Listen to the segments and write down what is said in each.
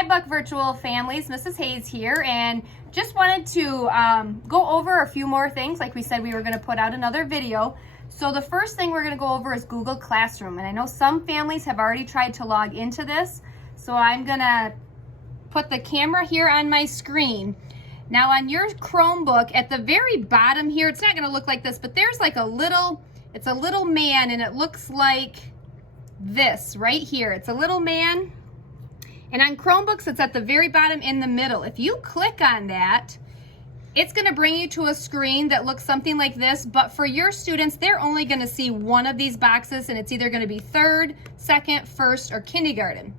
Hi Buck Virtual Families, Mrs. Hayes here, and just wanted to go over a few more things. Like we said, we were going to put out another video. So the first thing we're going to go over is Google Classroom, and I know some families have already tried to log into this, so I'm going to put the camera here on my screen. Now on your Chromebook, at the very bottom here, it's not going to look like this, but there's like it's a little man, and it looks like this right here. It's a little man. And on Chromebooks, it's at the very bottom in the middle. If you click on that, it's going to bring you to a screen that looks something like this. But for your students, they're only going to see one of these boxes, and it's either going to be third, second, first, or kindergarten.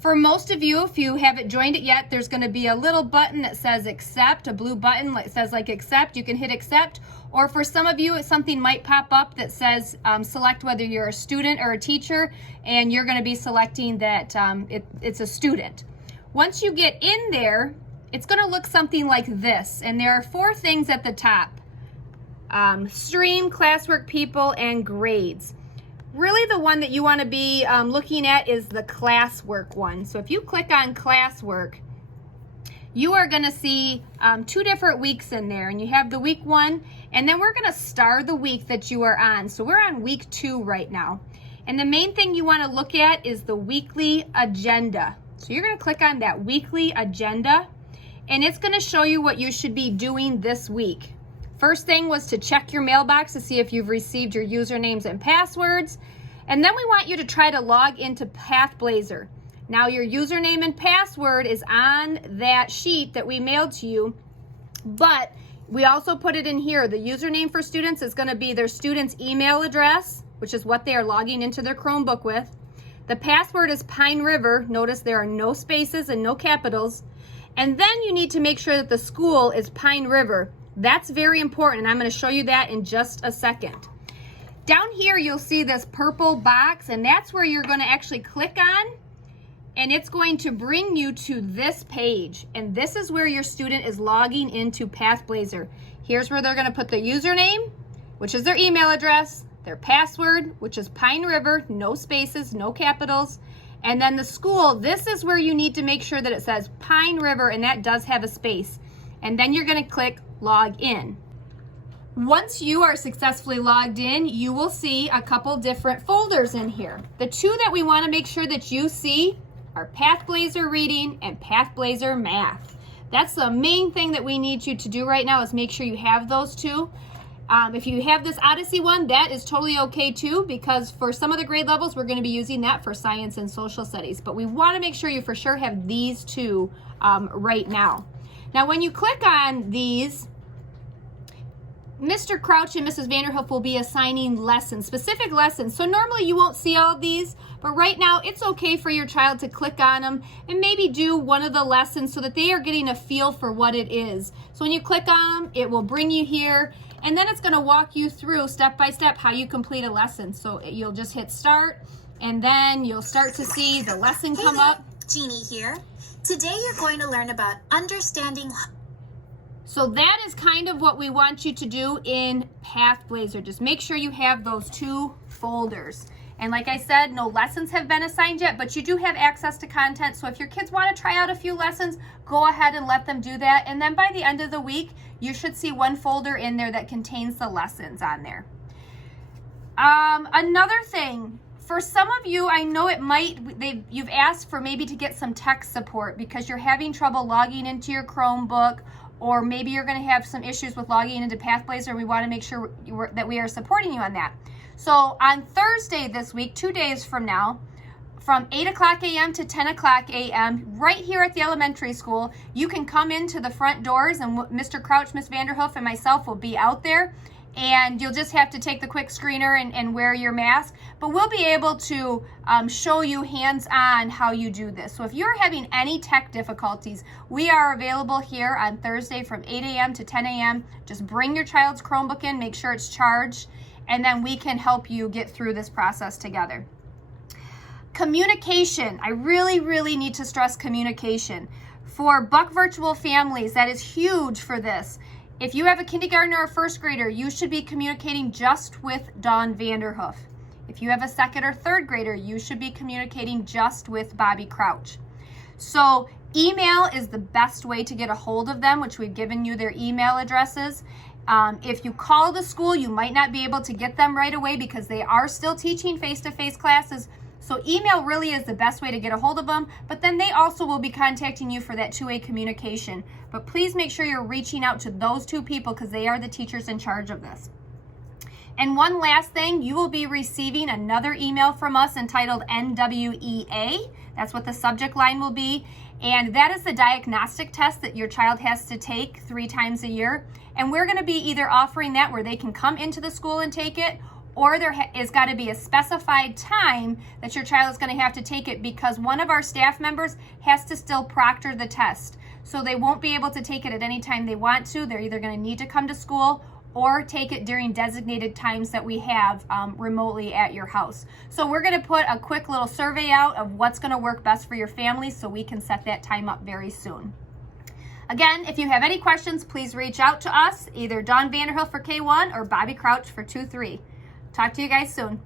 For most of you, if you haven't joined it yet, there's going to be a little button that says accept, a blue button that says like accept. You can hit accept. Or for some of you, something might pop up that says select whether you're a student or a teacher, and you're going to be selecting that it's a student. Once you get in there, it's going to look something like this. And there are 4 things at the top. Stream, classwork, people, and grades. Really the one that you want to be looking at is the classwork one. So if you click on classwork, you are going to see 2 different weeks in there, and you have the week 1, and then we're going to star the week that you are on. So we're on week 2 right now. And the main thing you want to look at is the weekly agenda. So you're going to click on that weekly agenda, and it's going to show you what you should be doing this week. First thing was to check your mailbox to see if you've received your usernames and passwords. And then we want you to try to log into PathBlazer. Now your username and password is on that sheet that we mailed to you, but we also put it in here. The username for students is going to be their student's email address, which is what they are logging into their Chromebook with. The password is Pine River. Notice there are no spaces and no capitals. And then you need to make sure that the school is Pine River. That's very important, and I'm going to show you that in just a second. Down here, you'll see this purple box, and that's where you're going to actually click on, and it's going to bring you to this page. And this is where your student is logging into PathBlazer. Here's where they're going to put their username, which is their email address, their password, which is Pine River, no spaces, no capitals, and then the school. This is where you need to make sure that it says Pine River, and that does have a space. And then you're going to click log in. Once you are successfully logged in, you will see a couple different folders in here. The 2 that we want to make sure that you see are PathBlazer Reading and PathBlazer Math. That's the main thing that we need you to do right now, is make sure you have those 2. If you have this Odyssey one, that is totally okay too, because for some of the grade levels, we're going to be using that for science and social studies. But we want to make sure you for sure have these 2 right now. Now, when you click on these, Mr. Crouch and Mrs. Vanderhoof will be assigning lessons, specific lessons. So normally you won't see all of these, but right now it's okay for your child to click on them and maybe do one of the lessons so that they are getting a feel for what it is. So when you click on them, it will bring you here, and then it's going to walk you through step by step how you complete a lesson. So you'll just hit start, and then you'll start to see the lesson come up. Jeannie here. Today you're going to learn about understanding. So that is kind of what we want you to do in PathBlazer. Just make sure you have those 2 folders. And like I said, no lessons have been assigned yet, but you do have access to content. So if your kids want to try out a few lessons, go ahead and let them do that. And then by the end of the week, you should see 1 folder in there that contains the lessons on there. Another thing, for some of you, I know you've asked for maybe to get some tech support because you're having trouble logging into your Chromebook, or maybe you're going to have some issues with logging into PathBlazer. We want to make sure that we are supporting you on that. So on Thursday this week, 2 days from now, from 8 o'clock a.m. to 10 o'clock a.m., right here at the elementary school, you can come into the front doors, and Mr. Crouch, Miss Vanderhoof, and myself will be out there. And you'll just have to take the quick screener and wear your mask. But we'll be able to show you hands-on how you do this. So if you're having any tech difficulties, we are available here on Thursday from 8 a.m. to 10 a.m. Just bring your child's Chromebook in, make sure it's charged, and then we can help you get through this process together. Communication. I really, really need to stress communication. For Buck Virtual Families, that is huge for this. If you have a kindergartner or first grader, you should be communicating just with Dawn Vanderhoof. If you have a second or third grader, you should be communicating just with Bobby Crouch. So email is the best way to get a hold of them, which we've given you their email addresses. If you call the school, you might not be able to get them right away because they are still teaching face-to-face classes. So email really is the best way to get a hold of them, but then they also will be contacting you for that two-way communication. But please make sure you're reaching out to those two people because they are the teachers in charge of this. And one last thing, you will be receiving another email from us entitled NWEA. That's what the subject line will be. And that is the diagnostic test that your child has to take 3 times a year. And we're going to be either offering that where they can come into the school and take it, or there is got to be a specified time that your child is going to have to take it because one of our staff members has to still proctor the test. So they won't be able to take it at any time they want to. They're either going to need to come to school or take it during designated times that we have remotely at your house. So we're going to put a quick little survey out of what's going to work best for your family so we can set that time up very soon. Again, if you have any questions, please reach out to us, either Dawn Vanderhill for K1 or Bobby Crouch for 2-3. Talk to you guys soon.